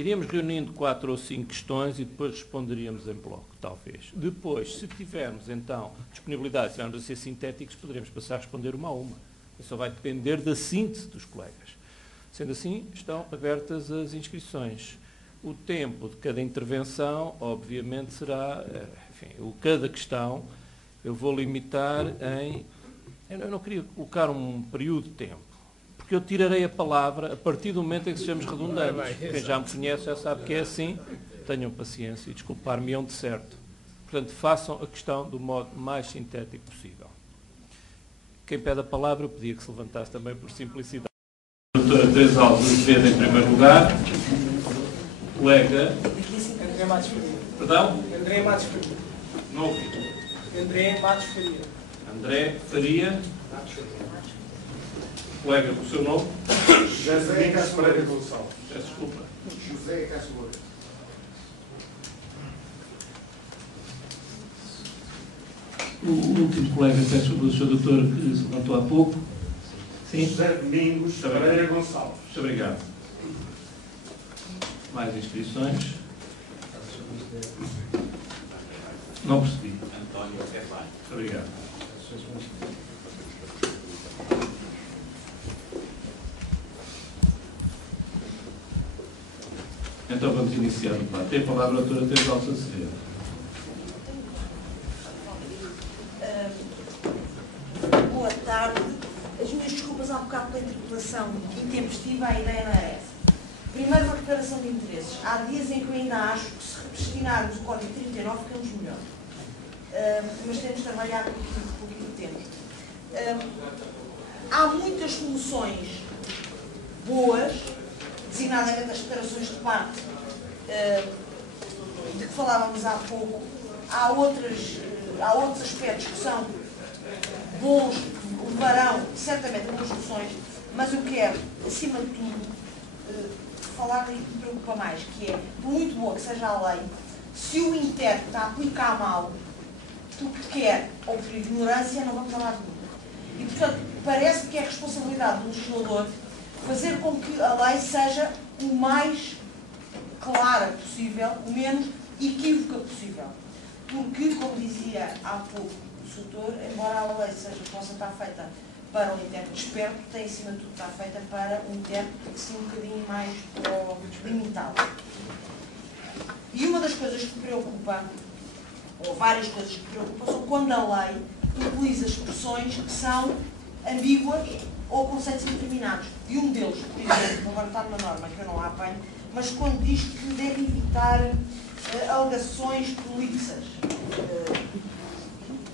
Iríamos reunindo 4 ou 5 questões e depois responderíamos em bloco, talvez. Depois, se tivermos, então, disponibilidade, se estivermos a ser sintéticos, poderemos passar a responder uma a uma. Isso só vai depender da síntese dos colegas. Sendo assim, estão abertas as inscrições. O tempo de cada intervenção, obviamente, será, enfim, cada questão, eu vou limitar em... Eu não queria colocar um período de tempo, porque eu tirarei a palavra a partir do momento em que sejamos redundantes. Quem já me conhece já sabe que é assim. Tenham paciência e desculpar-me-ão de certo. Portanto, façam a questão do modo mais sintético possível. Quem pede a palavra, eu pedia que se levantasse também por simplicidade. A doutora Teresa Alves Azevedo, em primeiro lugar. Colega... André Matos Faria. Perdão? André Matos Faria. Não ouvi. André Matos Faria. André Faria. Colega, o seu nome? José Cássio Moreira Gonçalves. Peço desculpa. José Cássio Moreira. O último colega, peço o seu doutor, que se levantou há pouco. Sim. José Domingos Pereira Gonçalves. Muito obrigado. Mais inscrições? Não percebi. António Carvalho. Muito obrigado. Então vamos iniciar o debate. Tem a palavra a doutora Teresa Alves Azevedo. Boa tarde. As minhas desculpas há um bocado pela interpelação intempestiva, a ideia não era essa. Primeiro, uma declaração de interesses. Há dias em que eu ainda acho que se repristinarmos o Código 39 ficamos melhor. Mas temos de trabalhar com aquilo que temos. Há muitas soluções boas, designadamente as declarações de parte de que falávamos há pouco. Há outros aspectos que são bons, que levarão certamente a boas soluções, mas eu quero, acima de tudo, falar daquilo que me preocupa mais, que é, por muito boa que seja a lei, se o intérprete a aplicar mal, porque quer ou por ignorância, não vamos a lado nenhum. E, portanto, parece que é responsabilidade do legislador fazer com que a lei seja o mais clara possível, o menos equívoca possível. Porque, como dizia há pouco o Soutor, embora a lei possa estar feita para um intérprete esperto, tem acima de tudo estar feita para um intérprete sim um bocadinho mais limitado. E uma das coisas que me preocupa, ou várias coisas que me preocupam, são quando a lei utiliza expressões que são ambíguas ou conceitos indeterminados. E um deles, por exemplo, agora está numa norma que eu não a apanho, mas quando diz que deve evitar alegações prolixas,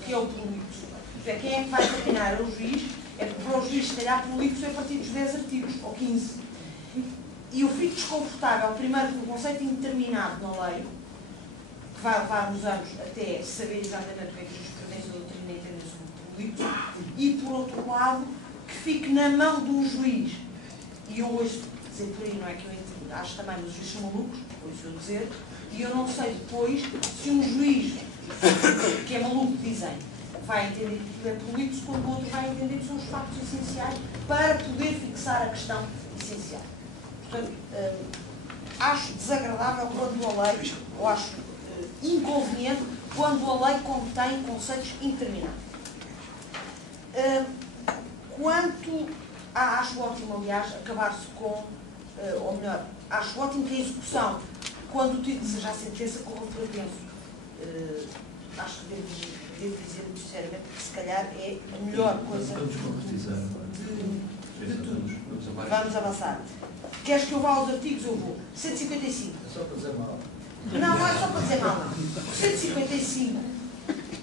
que é o prolixo. Isto é, quem é que vai determinar? É o juiz. É porque para o juiz, se calhar, prolixo é a partir dos 10 artigos, ou 15. E eu fico desconfortável, primeiro, com o conceito indeterminado na lei, que vai levar uns anos até saber exatamente o que é que a jurisprudência da doutrina entende sobre o prolixo, e, por outro lado, que fique na mão de um juiz. E eu hoje, dizer por aí, não é que eu entendo, acho também que os juízes são malucos, ouço eu dizer, e eu não sei depois se um juiz que é maluco, dizem, vai entender que é prolixo, quando o outro vai entender que são os factos essenciais para poder fixar a questão essencial. Portanto, acho desagradável quando a lei, ou acho inconveniente quando a lei contém conceitos indeterminados. Acho ótimo, aliás, acabar-se com, ou melhor, acho ótimo que a execução, quando o título deseja a sentença, corra por atenso. Acho que devo dizer muito sinceramente que se calhar é a melhor coisa de tudo. Vamos avançar. Queres que eu vá aos artigos? Eu vou. 155. É só para dizer mal. Não é só para dizer mal, não. 155.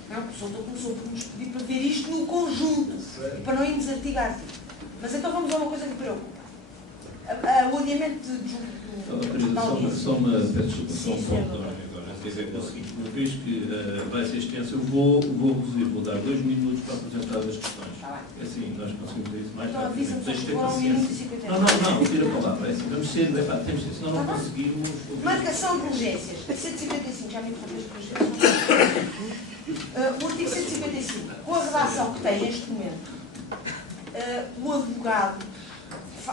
Não, o Soutor começou por nos pedir para ver isto no conjunto, e para não irmos artigo a artigo. Mas então vamos a uma coisa que me preocupa. O adiamento de Só uma ponto. Quer dizer, é o seguinte, uma vez que vai ser extensa, eu vou reduzir, vou dar 2 minutos para apresentar as questões. É assim, nós conseguimos ver isso mais então, rapidamente. Deixe ter paciência. 1 Não, tira a palavra. É assim, vamos ser, temos que, senão não conseguimos... Marcação de urgências. 155, já me interrompeste por urgências. O artigo 155, com a redação que tem neste momento, o advogado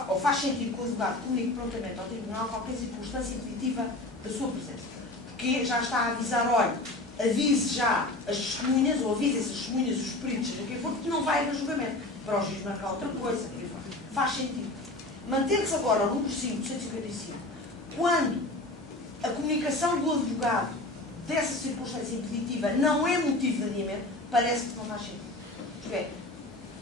ou faz sentido que o advogado comunique prontamente ao Tribunal qualquer circunstância impeditiva da sua presença. Porque já está a avisar, olha, avise já as testemunhas, ou avise essas testemunhas, os peritos, seja quem for, porque não vai haver julgamento. Para o juiz marcar outra coisa. Faz sentido. Mantendo-se agora o número 5 de 155, quando a comunicação do advogado dessa circunstância impeditiva não é motivo de adiamento, parece que não faz sentido. Isto é,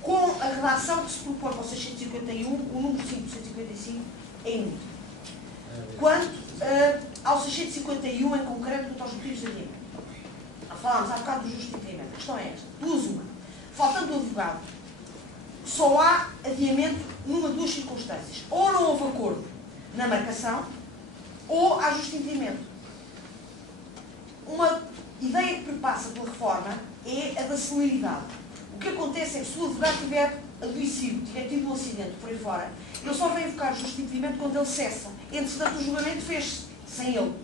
com a redação que se propõe para o 651, o número 5 de 155 é inútil. Quanto ao 651, em concreto, quanto aos motivos de adiamento. Falámos há bocado do justificamento. A questão é esta. Duas uma. Faltando o advogado, só há adiamento numa de duas circunstâncias. Ou não houve acordo na marcação, ou há justo impedimento. Uma ideia que perpassa pela reforma é a da celeridade. O que acontece é que se o advogado tiver adoecido, tiver tido um acidente por aí fora, ele só vai invocar justo impedimento quando ele cessa. Entretanto, o julgamento fez-se sem ele. O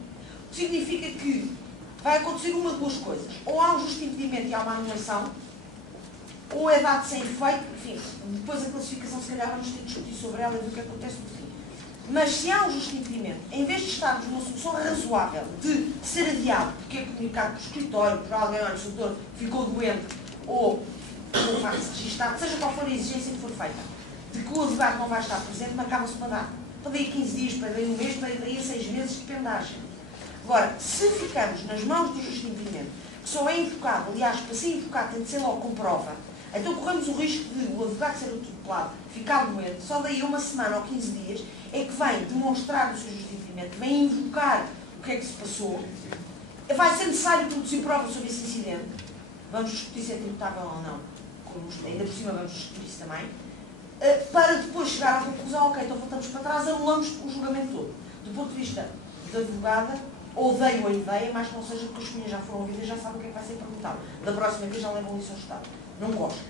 que significa que vai acontecer uma de duas coisas. Ou há um justo impedimento e há uma anulação, ou é dado sem efeito, enfim, depois a classificação se calhar vamos ter que discutir sobre ela e ver o que acontece no fim. Mas se há um justo impedimento, em vez de estarmos numa solução razoável de ser adiado, porque é comunicado por escritório, por alguém, olha, o senador ficou doente, ou não vai-se registrar, seja qual for a exigência que for feita, de que o advogado não vai estar presente, marcava-se uma data. Para daí a 15 dias, para daí a um mês, para daí a 6 meses, depende da agenda. Agora, se ficamos nas mãos do justo impedimento, que só é invocado, aliás, para ser invocado tem de ser logo com prova, então corremos o risco de o advogado ser tutelado, ficar doente, só daí a uma semana ou 15 dias, é que vem demonstrar o seu justo impedimento, vem invocar o que é que se passou, vai ser necessário produzir provas sobre esse incidente, vamos discutir se é tributável ou não, ainda por cima vamos discutir isso também, para depois chegar à conclusão, ok, então voltamos para trás, anulamos o julgamento todo. Do ponto de vista da advogada, odeio a ideia, mas não seja porque as testemunhas já foram ouvidas, já sabem o que é que vai ser perguntado. Da próxima vez já levam isso ao Estado. Não gosto.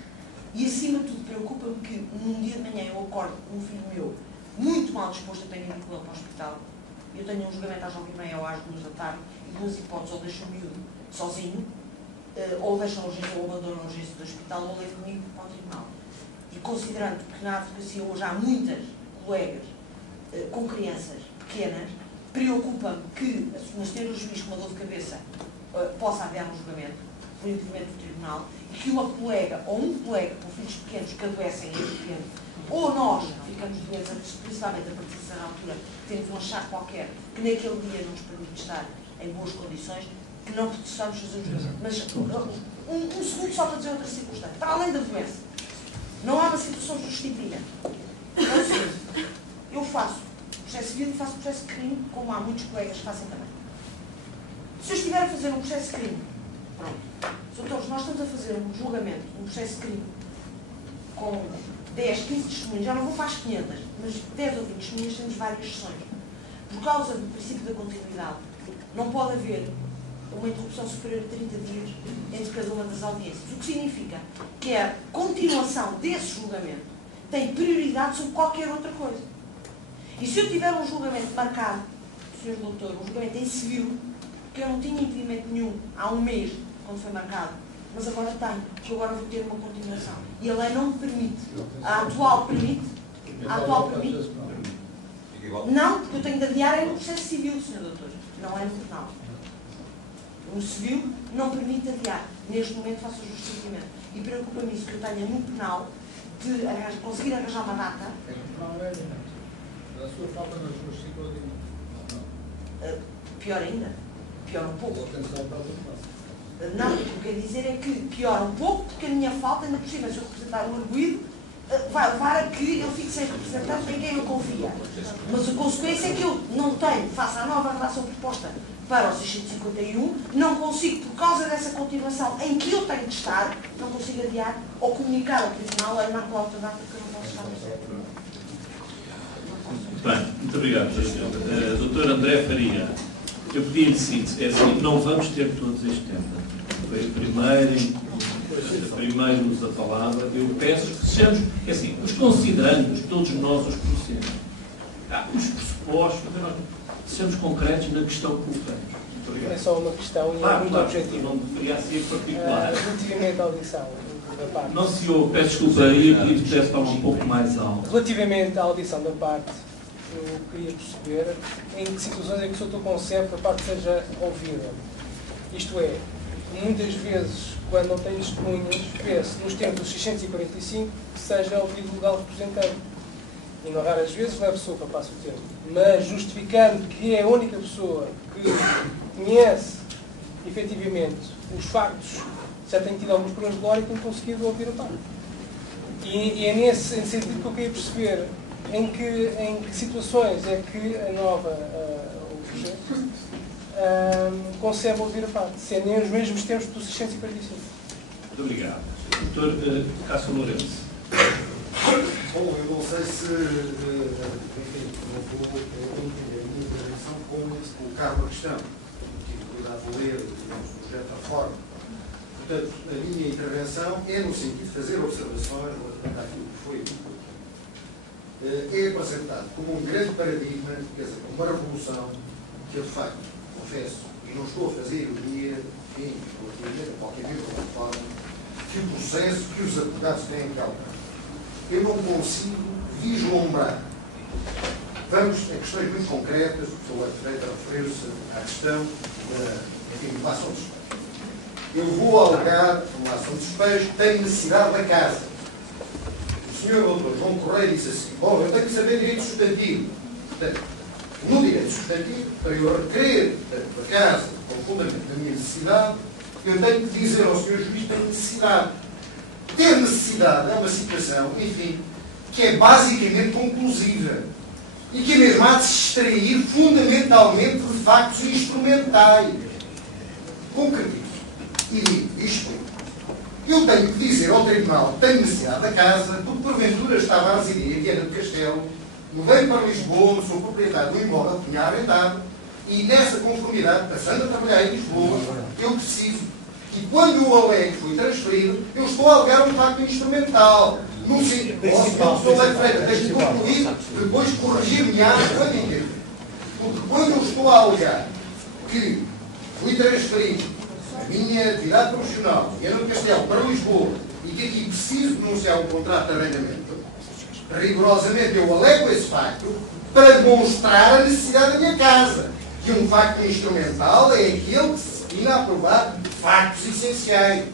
E acima de tudo, preocupa-me que num dia de manhã eu acordo com um filho meu muito mal disposto a ter ido com ele para o hospital. Eu tenho um julgamento às 9h30 ou às 2 da tarde, e duas hipóteses, ou deixo o miúdo sozinho, ou deixo a urgência, ou abandono a urgência do hospital, ou levo comigo para o tribunal. E considerando que na advocacia hoje há muitas colegas com crianças pequenas, preocupa-me que a senhora juiz com uma dor de cabeça possa adiar um julgamento por impedimento do tribunal e que uma colega ou um colega com filhos pequenos que adoecem em pequeno, ou nós ficamos doentes, principalmente a partir dessa altura, temos um achado qualquer que naquele dia não nos permite estar em boas condições, que não possamos fazer o julgamento. Mas um segundo só para dizer outra circunstância. Para além da doença, não há uma situação de justificamento. É o seguinte, eu faço processo civil e faço processo de crime, como há muitos colegas que fazem também. Se eu estiver a fazer um processo de crime, pronto, doutores, nós estamos a fazer um julgamento, um processo de crime, com 10, 15 testemunhas, já não vou para as 500, mas 10 ou 20 testemunhas, temos várias sessões. Por causa do princípio da continuidade, não pode haver uma interrupção superior a 30 dias entre cada uma das audiências. O que significa que a continuação desse julgamento tem prioridade sobre qualquer outra coisa. E se eu tiver um julgamento marcado, Sr. Doutor, um julgamento em civil, que eu não tinha impedimento nenhum há um mês, quando foi marcado, mas agora tenho, porque agora vou ter uma continuação. E a lei não me permite. A atual permite. Não, porque eu tenho de adiar no processo civil, Sr. Doutor, não é no penal. No civil não permite adiar. Neste momento faço o justificamento. E preocupa-me isso, que eu tenha no penal de conseguir arranjar uma data. A sua falta não justificou de Pior ainda. Pior um pouco. Não, o que eu quero dizer é que piora um pouco, porque a minha falta, ainda por cima, se eu representar um arguido, vai levar a que eu fique sem representante em quem eu confia. Mas a consequência é que eu não tenho, face à nova redação proposta para o 651, não consigo, por causa dessa continuação em que eu tenho de estar, não consigo adiar ou comunicar ao tribunal a marcar outra data que eu não posso estar nesse. Bem, muito obrigado, Dr. André Faria. Eu pedi-lhe síntese, é assim, não vamos ter todos este tempo. Foi o primeiro uso da palavra. Eu peço que sejamos, é assim, os considerandos, todos nós os conhecemos. Os pressupostos, sejamos concretos na questão que colocamos. É só uma questão e é muito objetiva. Não deveria ser particular. Relativamente à audição, da parte. Não se ouve, peço desculpa, aí pudesse falar um pouco mais alto. Relativamente à audição da parte, eu queria perceber em que situações é que o Sr. concebe que a parte seja ouvida. Isto é, muitas vezes, quando não tem testemunhas, vê-se nos termos dos 645 que seja ouvido o legal representante. E não raras vezes leva a pessoa para passo o tempo. Mas justificando que é a única pessoa que conhece efetivamente os factos, já tem tido alguns problemas de glória e tem conseguido ouvir a parte. E é nesse sentido que eu queria perceber em que situações é que a nova, o projeto, concebe ouvir a parte, se é nem os mesmos termos do 645. Muito obrigado. Doutor Cássio Lourenço. Bom, eu não sei se, enfim, não vou entender a minha intervenção como se colocar uma questão. Tive cuidado de ler, digamos, o projeto à forma. Portanto, a minha intervenção é no sentido de fazer observações relativamente àquilo que foi dito aqui. É apresentado como um grande paradigma, quer dizer, uma revolução, que eu, de facto, confesso, e não estou a fazer ironia, enfim, relativamente a qualquer vírgula de forma, que o processo que os advogados têm que alterar. Eu não consigo vislumbrar. Vamos a questões muito concretas, o Sr. Leite referiu-se à questão da inflação de despejo. Eu vou alegar formulação de despejo, tenho necessidade da casa. O Sr. Dr. João Correia disse assim: bom, eu tenho que saber direito substantivo. Portanto, no direito substantivo, para eu requerer da casa, com fundamento da minha necessidade, eu tenho que dizer ao Sr. Juiz que tenho necessidade. Ter necessidade é uma situação, enfim, que é basicamente conclusiva e que mesmo há de se extrair fundamentalmente de factos instrumentais. Concretizo. E digo, isto, eu tenho que dizer ao Tribunal que tenho necessidade da casa, porque porventura estava a residir em Viana do Castelo, mudei para Lisboa, sou proprietário do imóvel que tinha arrendado, e nessa conformidade, passando a trabalhar em Lisboa, eu preciso. E quando o alego foi transferido, eu estou a alegar um facto instrumental. No sentido, o Sr. Leite deixe de concluir, depois corrigir-me-á quando entender. Porque quando eu estou a alegar que fui transferido a minha atividade profissional, Viana do Castelo, para Lisboa, e que aqui preciso denunciar um contrato de arrendamento, rigorosamente eu alego esse facto para demonstrar a necessidade da minha casa. Que um facto instrumental é aquele que se destina a provar factos essenciais.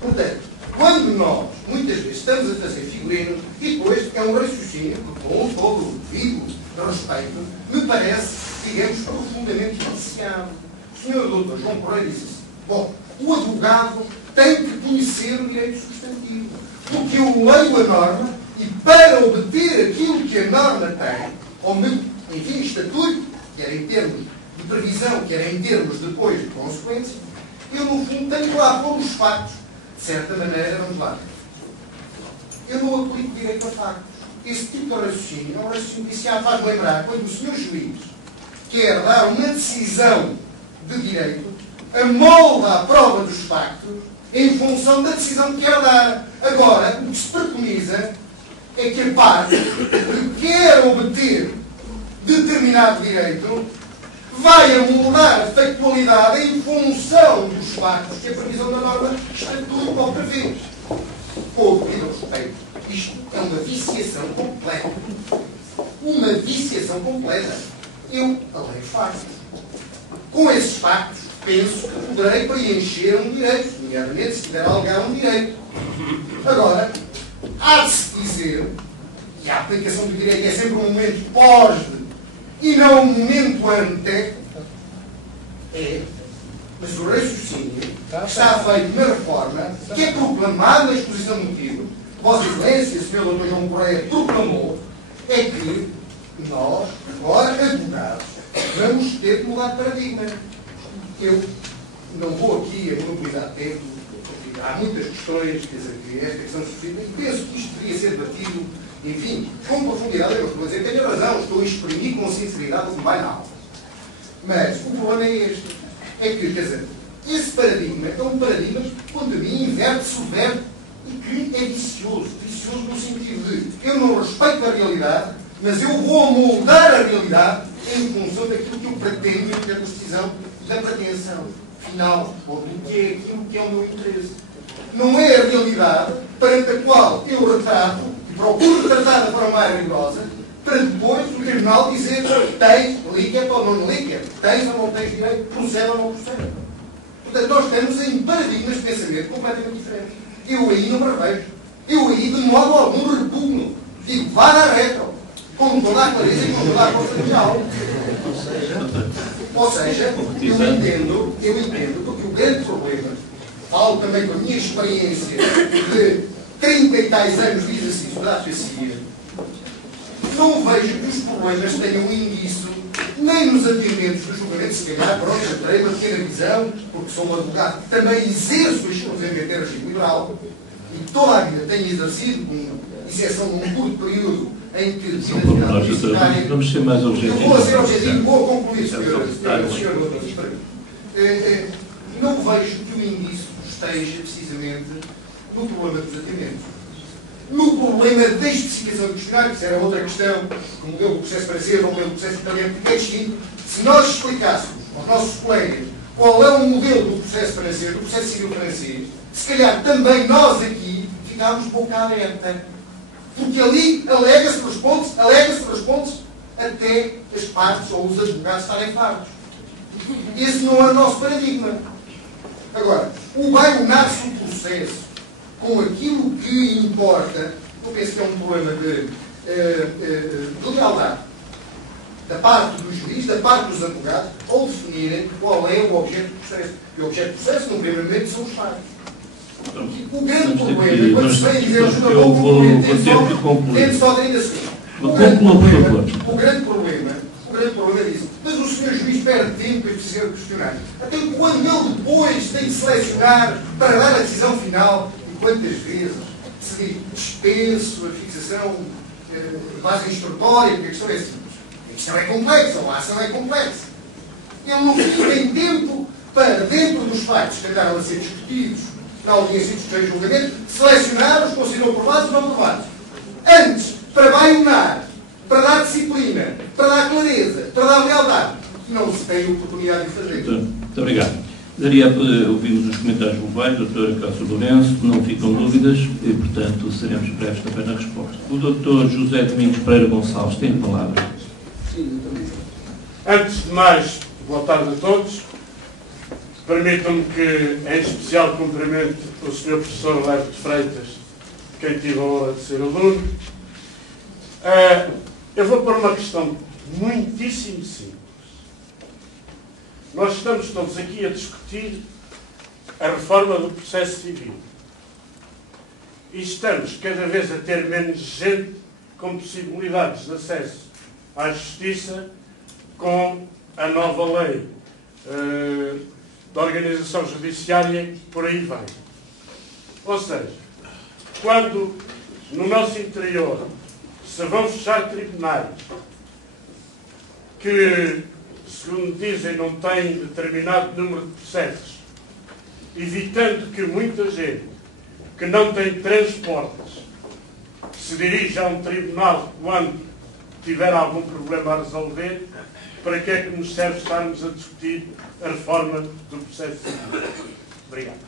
Portanto, quando nós, muitas vezes, estamos a fazer figurinos, e depois é um raciocínio que, com todo o devido respeito, me parece, digamos, profundamente viciado. O Sr. Dr. João Correia disse assim: bom, o advogado tem que conhecer o direito substantivo, porque eu leio a norma e, para obter aquilo que a norma tem, ao meu, enfim, estatuto, quer em termos de previsão, quer em termos depois de consequência, eu, no fundo, tenho que lá pôr os factos. De certa maneira, vamos lá. Eu não aplico direito a factos. Esse tipo de raciocínio é um raciocínio viciado. Faz lembrar quando o Sr. Juiz quer dar uma decisão de direito, amolda a prova dos factos em função da decisão que quer dar. Agora, o que se preconiza é que a parte que quer obter determinado direito vai amoldar a factualidade em função dos factos que a previsão da norma estatuto outra vez. Com o devido respeito, isto é uma viciação completa. Uma viciação completa. Eu alego factos. Com esses factos, penso que poderei preencher um direito, nomeadamente se tiver a alegar um direito. Agora, há de se dizer, e a aplicação do direito é sempre um momento pós e não um momento ante, mas o raciocínio que está feito na reforma, que é proclamado na exposição de motivo, Vossa Excelência, Sr. Dr. João Correia proclamou, é que nós, agora, advogados, vamos ter que mudar de paradigma. Eu não vou aqui a monopolizar tempo, há muitas questões, quer dizer, que esta questão suscita, e penso que isto deveria ser debatido, enfim, com profundidade. Eu estou a dizer que tenho razão, estou a exprimir com sinceridade o que me vai na alma. Mas o problema é este, é que, quer dizer, esse paradigma é um paradigma que, quanto a mim, inverte, subverte e que é vicioso. Vicioso no sentido de eu não respeito a realidade, mas eu vou moldar a realidade em função daquilo que eu pretendo em termos de decisão da pretensão final, ou do que é aquilo que é o meu interesse. Não é a realidade perante a qual eu retrato e procuro retratar da forma mais rigorosa, para depois o Tribunal dizer tens líquido ou não líquido, tens ou não tens direito, procede ou não procede. Portanto, nós estamos em paradigmas de pensamento completamente diferentes. Eu aí não me revejo. Eu aí, de modo algum, repugno. Digo, vá dar retro. Com toda a clareza e com toda a força real. Ou seja, eu entendo, porque o grande problema, falo também com a minha experiência de 30 e tais anos de exercício da advocacia, não vejo que os problemas tenham indício nem nos adiamentos dos julgamentos, se calhar, pronto, eu terei uma pequena visão, porque sou um advogado que também exerço exclusivamente em regime liberal, e toda a vida tenho exercido, com exceção de um curto período em que vamos ser mais objetivos. Eu vou ser objetivo, vou concluir, senhor não vejo que o indício esteja precisamente no problema dos adiamentos. No problema da especificação do questionário, que isso era outra questão, o modelo do processo francês ou o modelo do processo italiano, que é distinto. Se nós explicássemos aos nossos colegas qual é o modelo do processo francês, do processo civil francês, se calhar também nós aqui ficávamos boca aberta. Porque ali alega-se, responde-se até as partes ou os advogados estarem fartos. Esse não é o nosso paradigma. Agora, nasce um processo com aquilo que importa, eu penso que é um problema de lealdade da parte do juiz, da parte dos advogados, ao definirem qual é o objeto do processo. E o objeto do processo, no primeiro momento, são os fatos. O grande problema, quando se vem dizer ajuda a concluir, tem só 30 segundos. O grande problema é isso. Mas o senhor juiz perde tempo em fazer o questionário. Até quando ele depois tem de selecionar para dar a decisão final, e quantas vezes se diz dispenso a fixação de base instrutória, porque a questão é simples. A questão é complexa, a ação é complexa. Ele não tem tempo para, dentro dos factos que andaram a ser discutidos na audiência de julgamento, selecionar os consideram aprovados ou não aprovados. Antes, para baionar, para dar disciplina, para dar clareza, para dar lealdade, não se tem oportunidade de fazer. Muito obrigado. Ouvimos os comentários globais, Dr. Cássio Lourenço, não ficam dúvidas e, portanto, seremos breves também na resposta. O Dr. José Domingos Pereira Gonçalves tem a palavra. Antes de mais, boa tarde a todos. Permitam-me que, em especial, cumprimente o Sr. Professor Levo de Freitas, quem tive a honra de ser aluno. Eu vou pôr uma questão muitíssimo simples. Nós estamos todos aqui a discutir a reforma do processo civil. E estamos cada vez a ter menos gente com possibilidades de acesso à justiça com a nova lei da organização judiciária que por aí vem. Ou seja, quando no nosso interior se vão fechar tribunais que, segundo dizem, não têm determinado número de processos, evitando que muita gente que não tem transportes se dirija a um tribunal quando tiver algum problema a resolver, para que é que nos serve estarmos a discutir a reforma do processo civil? Obrigado.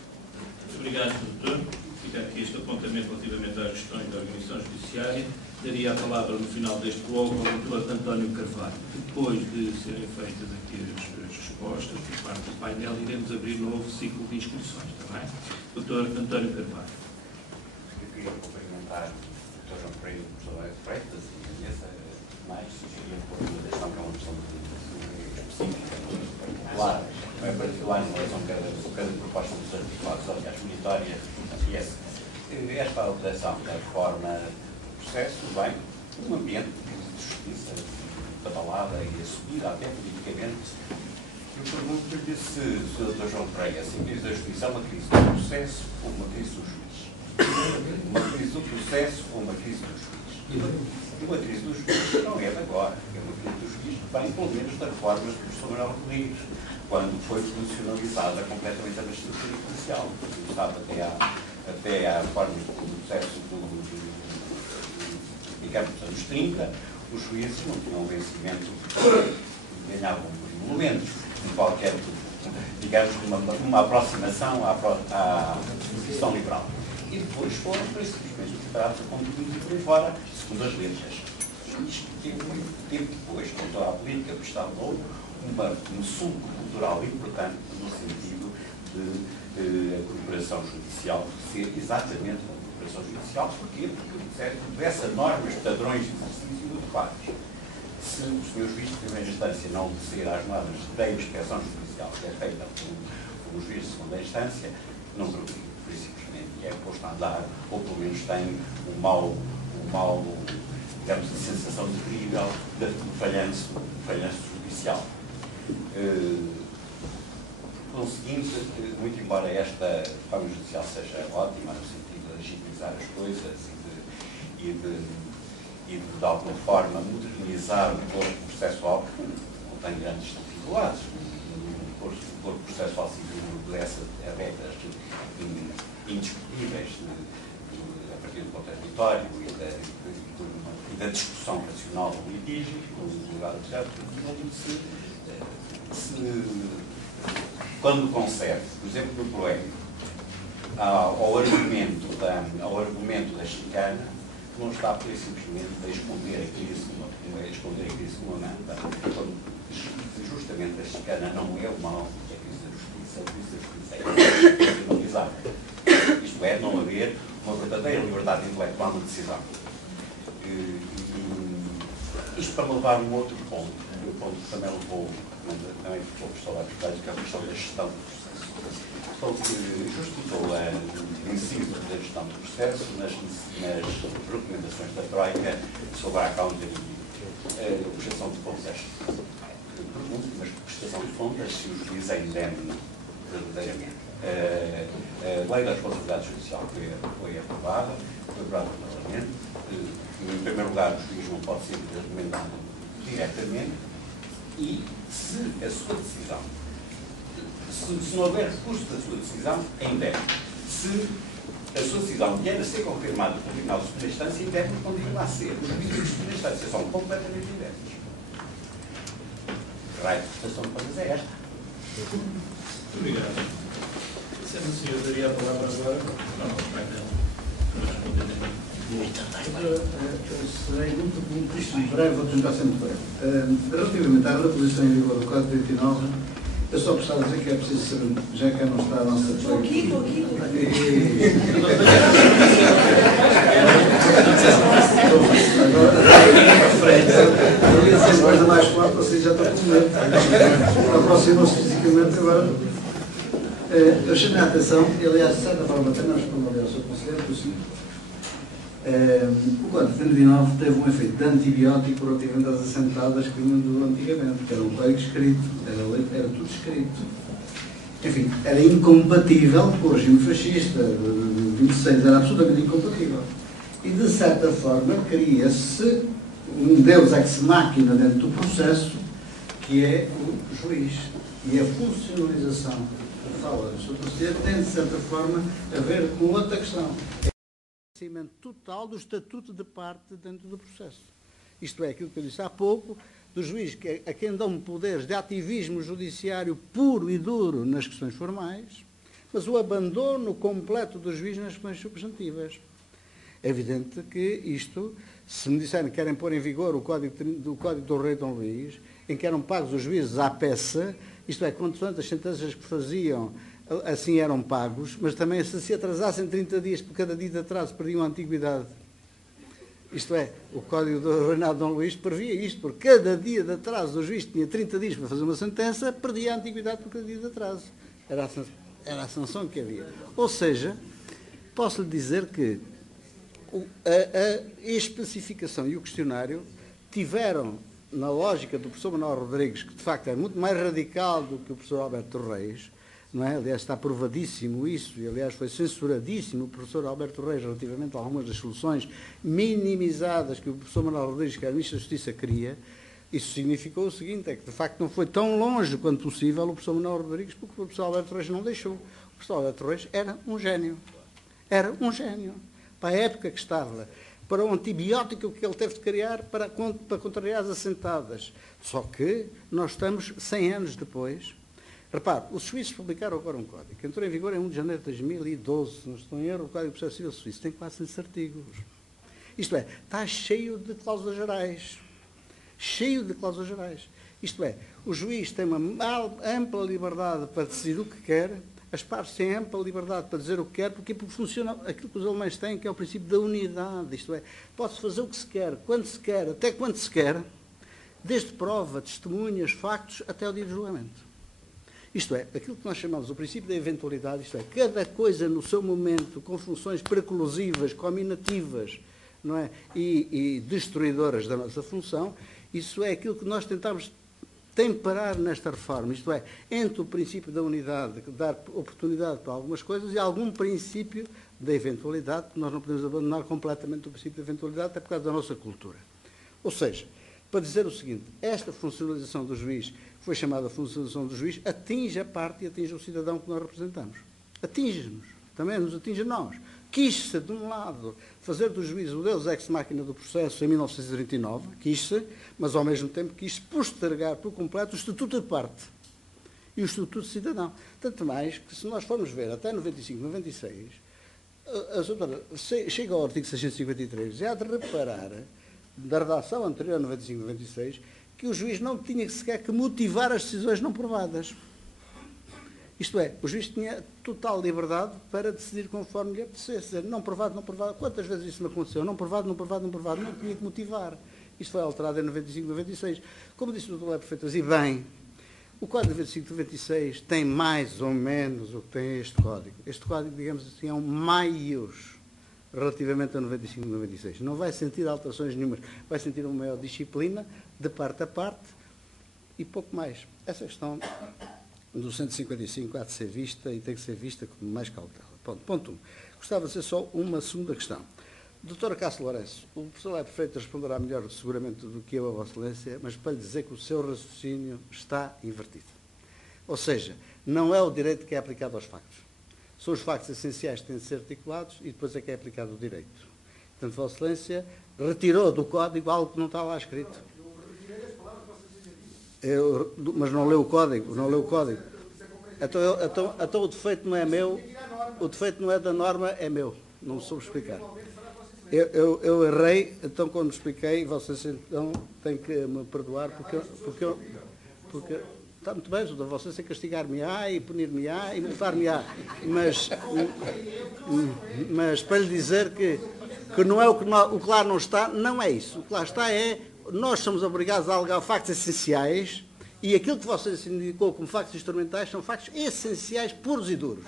Obrigado, doutor. Fica aqui este apontamento relativamente às questões da organização judiciária. Daria a palavra no final deste bloco ao Dr. António Carvalho. Depois de serem feitas aqui as respostas por parte do painel, iremos abrir um novo ciclo de inscrições, está bem? Dr. António Carvalho. Eu queria cumprimentar o Dr. João Pereira e o professor Freitas e a mesa, mais sugeria por uma questão que é uma questão específica, particular, não é particular em relação a cada proposta dos articulados, aliás, unitária, e esta alteração da reforma processo, bem, um ambiente de justiça, da balada e assumida até politicamente. Eu pergunto-lhe se o Dr. João Pereira, se a crise da justiça é uma crise do processo ou uma crise do juiz. Uma crise do processo ou uma crise do juiz. E uma crise do juiz não é de agora, é uma crise do juiz que vem, pelo menos, da reforma do professor Manuel Rodrigues, quando foi funcionalizada completamente a estrutura judicial. Estava até à reforma do processo digamos, nos anos 30, os juízes não tinham vencimento, ganhavam emolumentos em qualquer digamos, uma aproximação à Constituição Liberal. E depois foram simplesmente preparados a conteúdo por aí fora, segundo as letras. Isto teve muito tempo depois, com toda a política que instalou, um sulco cultural importante no sentido de a corporação judicial ser exatamente uma corporação judicial. Porquê? Porque tivesse normas, padrões de exercício adequados. Se o senhor juiz de primeira instância não obedecer às normas da inspeção judicial, que é feita por um juiz de segunda instância, não progride, simplesmente, e é posto a andar, ou pelo menos tem um mau digamos, a sensação terrível de falhanço judicial. Conseguinte, muito embora esta reforma judicial seja ótima no sentido de legitimizar as coisas e de alguma forma modernizar o corpo processual, que não tem grandes dificuldades. O corpo processual civil obedece a regras indiscutíveis a partir do contraditório e da discussão racional do litígio, no lugar do certo, quando concede, por exemplo, no polémico, ao argumento da chicana, não está por simplesmente a esconder a crise humana, quando justamente a chicana não é o mal, é a crise da justiça, é criminalizar. Isto é, não haver uma verdadeira liberdade intelectual na decisão. Isto para me levar a um outro ponto, que o ponto que também levou, também ficou o professor Arquiteto, que é a questão da gestão do processo. Então, justificou o inciso da gestão do processo nas recomendações da Troika sobre a accountability, prestação de contas. Pergunto, mas prestação de contas se o juiz é indemne verdadeiramente. A lei da responsabilidade judicial foi aprovada pelo Parlamento. Em primeiro lugar, o juiz não pode ser recomendado diretamente, e se a sua decisão, se não houver recurso da sua decisão, é indemne. Se a sua decisão vier a ser confirmada pelo Tribunal de Segunda Instância, indemne continua a ser. Os juízes de segunda instância são completamente indemnes. A raio de prestação de contas é esta. Muito obrigado. Sendo assim, eu daria a palavra agora. Serei muito breve, vou tentar ser muito breve. Relativamente à reposição em vigor do Código 39, eu só gostava de dizer que é preciso saber, já que não está a nossa Estou aqui. Agora, a coisa mais forte, você já está com medo. Aproximam-se fisicamente agora. Eu chamei a atenção, e aliás, de certa forma, também respondo ao seu conselheiro, por seguinte. O Código 39 teve um efeito de antibiótico relativamente às assentadas que vinham do antigamente, que era um código escrito, era tudo escrito. Enfim, era incompatível com o regime fascista de 26, era absolutamente incompatível. E, de certa forma, cria-se um deus ex machina dentro do processo, que é o juiz. E a funcionalização que fala do seu conselheiro tem, de certa forma, a ver com outra questão. Total do estatuto de parte dentro do processo. Isto é, aquilo que eu disse há pouco, do juiz a quem dão poderes de ativismo judiciário puro e duro nas questões formais, mas o abandono completo do juiz nas questões substantivas. É evidente que isto, se me disserem que querem pôr em vigor o Código do Rei Dom Luís, em que eram pagos os juízes à peça, isto é, quanto as sentenças que faziam assim eram pagos, mas também se atrasassem 30 dias por cada dia de atraso perdiam a antiguidade. Isto é, o Código do Reinado de Dom Luís previa isto, porque cada dia de atraso o juiz tinha 30 dias para fazer uma sentença, perdia a antiguidade por cada dia de atraso. Era a sanção que havia. Ou seja, posso-lhe dizer que a especificação e o questionário tiveram, na lógica do professor Manuel Rodrigues, que de facto é muito mais radical do que o professor Alberto Reis, não é? Aliás, está provadíssimo isso, e aliás foi censuradíssimo o professor Alberto Reis relativamente a algumas das soluções minimizadas que o professor Manuel Rodrigues, que era ministro da Justiça, queria. Isso significou o seguinte, é que de facto não foi tão longe quanto possível o professor Manuel Rodrigues, porque o professor Alberto Reis não deixou. O professor Alberto Reis era um gênio. Era um gênio. Para a época que estava, para o antibiótico que ele teve de criar para contrariar as assentadas. Só que nós estamos 100 anos depois. Repare, os suíços publicaram agora um código, que entrou em vigor em 1 de janeiro de 2012, se não estou em erro, o Código de Processo Civil Suíço tem quase 100 artigos. Isto é, está cheio de cláusulas gerais. Cheio de cláusulas gerais. Isto é, o juiz tem uma ampla liberdade para decidir o que quer, as partes têm ampla liberdade para dizer o que quer, porque funciona aquilo que os alemães têm, que é o princípio da unidade. Isto é, pode-se fazer o que se quer, quando se quer, até quando se quer, desde prova, testemunhas, factos, até o dia de julgamento. Isto é, aquilo que nós chamamos o princípio da eventualidade, isto é, cada coisa no seu momento, com funções precolusivas, combinativas, não é? E destruidoras da nossa função, isso é aquilo que nós tentamos temperar nesta reforma, isto é, entre o princípio da unidade, dar oportunidade para algumas coisas, e algum princípio da eventualidade, que nós não podemos abandonar completamente o princípio da eventualidade, até por causa da nossa cultura. Ou seja, para dizer o seguinte, esta funcionalização do juiz, que foi chamada funcionalização do juiz, atinge a parte e atinge o cidadão que nós representamos. Atinge-nos, também nos atinge a nós. Quis-se, de um lado, fazer do juiz o deus ex-máquina do processo em 1939, quis-se, mas ao mesmo tempo quis-se postergar por completo o Estatuto de Parte e o Estatuto de Cidadão. Tanto mais que, se nós formos ver até 95, 96, chega ao artigo 653, e há de reparar, da redação anterior a 95, 96, que o juiz não tinha sequer que motivar as decisões não provadas. Isto é, o juiz tinha total liberdade para decidir conforme lhe apetecesse. Não provado, não provado. Quantas vezes isso me aconteceu? Não provado, não provado, não provado. Não tinha que motivar. Isto foi alterado em 95, 96. Como disse o Dr. Lepe Freitas, e bem, o Código de 95, 96 tem mais ou menos o que tem este Código. Este Código, digamos assim, é um maior relativamente a 95, 96. Não vai sentir alterações nenhumas. Vai sentir uma maior disciplina, de parte a parte, e pouco mais. Essa questão do 155 há de ser vista e tem que ser vista com mais cautela. Ponto 1. Gostava de ser só uma segunda questão. Doutora Cássio Lourenço, o professor Lepe Freitas responderá melhor, seguramente, do que eu, a Vossa Excelência, mas para lhe dizer que o seu raciocínio está invertido. Ou seja, não é o direito que é aplicado aos factos. São os factos essenciais que têm de ser articulados e depois é que é aplicado o direito. Portanto, Vossa Excelência retirou do Código algo que não está lá escrito. Mas não leu o Código, não leu o Código. Então o defeito não é meu, o defeito não é da norma, é meu. Não me soube explicar. Eu errei, então quando me expliquei, vocês então têm que me perdoar, porque está muito bem, vocês têm que castigar-me-á e punir-me-á e multar-me-á. Mas para lhe dizer que não é o que lá não está, não é isso. O que lá está é, nós somos obrigados a alegar factos essenciais e aquilo que vocês indicou como factos instrumentais são factos essenciais, puros e duros.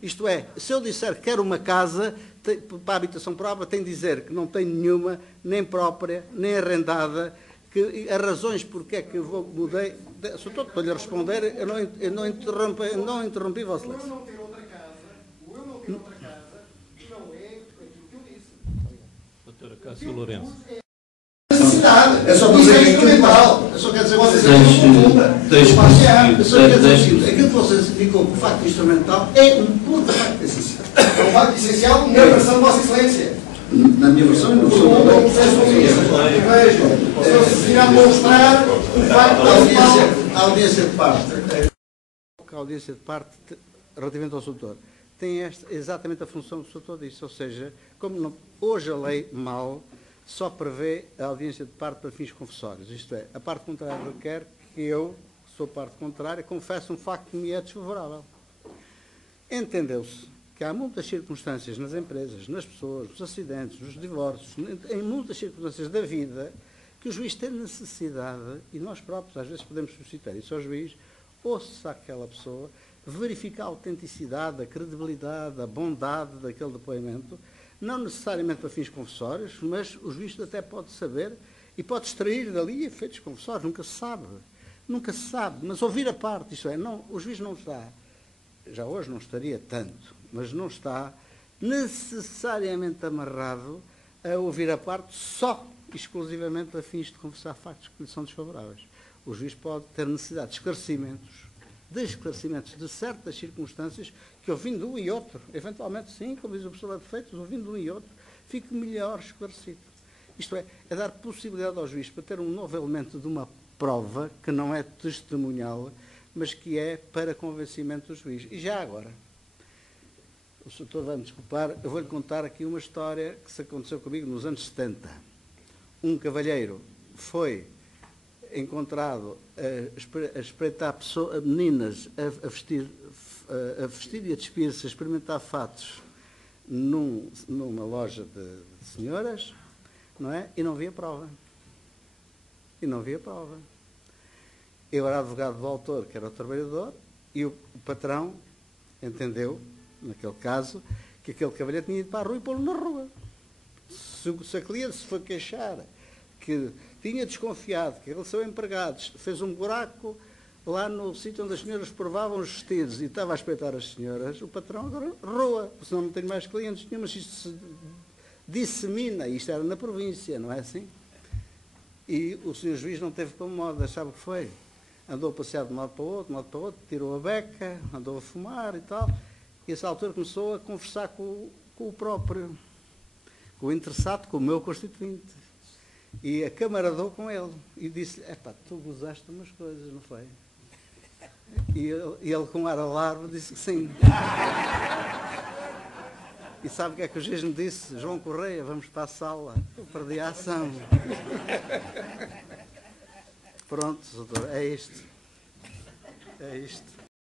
Isto é, se eu disser que quero uma casa para a habitação própria, tenho de dizer que não tenho nenhuma, nem própria, nem arrendada, que as razões porque é que eu mudei, só estou para lhe responder, eu não interrompi Vossa Excelência. O eu não ter outra casa não é aquilo que eu disse. Doutora Cássio Lourenço. Necessidade. É só para dizer que instrumental. Eu só quero dizer aquilo que vocês indicou como facto instrumental é um puto facto essencial. É um facto essencial na versão de Vossa Excelência. Na minha versão, não sou Veja, se eu precisar mostrar o facto a audiência de parte. A audiência de parte, relativamente ao Soutor, tem exatamente a função que o Soutor disse, ou seja, hoje a lei, mal, só prevê a audiência de parte para fins confessórios, isto é, a parte contrária requer que eu, que sou parte contrária, confesse um facto que me é desfavorável. Entendeu-se que há muitas circunstâncias nas empresas, nas pessoas, nos acidentes, nos divórcios, em muitas circunstâncias da vida, que o juiz tem necessidade, e nós próprios às vezes podemos suscitar isso ao juiz, ouça aquela pessoa, verificar a autenticidade, a credibilidade, a bondade daquele depoimento, não necessariamente para fins confessórios, mas o juiz até pode saber e pode extrair dali efeitos confessórios, nunca se sabe, mas ouvir a parte, isto é, não, o juiz não está, já hoje não estaria tanto, mas não está necessariamente amarrado a ouvir a parte só, exclusivamente a fins de confessar factos que lhe são desfavoráveis. O juiz pode ter necessidade de esclarecimentos de certas circunstâncias que, ouvindo um e outro, eventualmente sim, como diz o professor Lepe Freitas, ouvindo um e outro, fique melhor esclarecido. Isto é dar possibilidade ao juiz para ter um novo elemento de uma prova que não é testemunhal, mas que é para convencimento do juiz. E já agora, o senhor vai me desculpar, eu vou-lhe contar aqui uma história que se aconteceu comigo nos anos 70. Um cavalheiro foi encontrado a espreitar meninas a vestir e a despir-se, a experimentar fatos numa loja de senhoras, não é? E não havia prova. Eu era advogado do autor, que era o trabalhador, e o patrão entendeu, naquele caso, que aquele cavalheiro tinha ido para a rua e pô-lo na rua. Se a cliente se foi queixar que tinha desconfiado que aquele seu empregado fez um buraco lá no sítio onde as senhoras provavam os vestidos e estava a espreitar as senhoras, o patrão agora rua, senão não tem mais clientes nenhum, mas isto se dissemina, isto era na província, não é assim? E o senhor juiz não teve como moda, sabe o que foi? Andou a passear de um lado para o outro, tirou a beca, andou a fumar e tal, e a essa altura começou a conversar com o próprio, com o interessado, com o meu constituinte. E a camaradou com ele e disse-lhe, tu gozaste umas coisas, não foi? E ele com ar alarme disse que sim. E sabe o que é que o juiz me disse? João Correia, vamos para a sala. Eu perdi a ação. Pronto, doutor, é isto.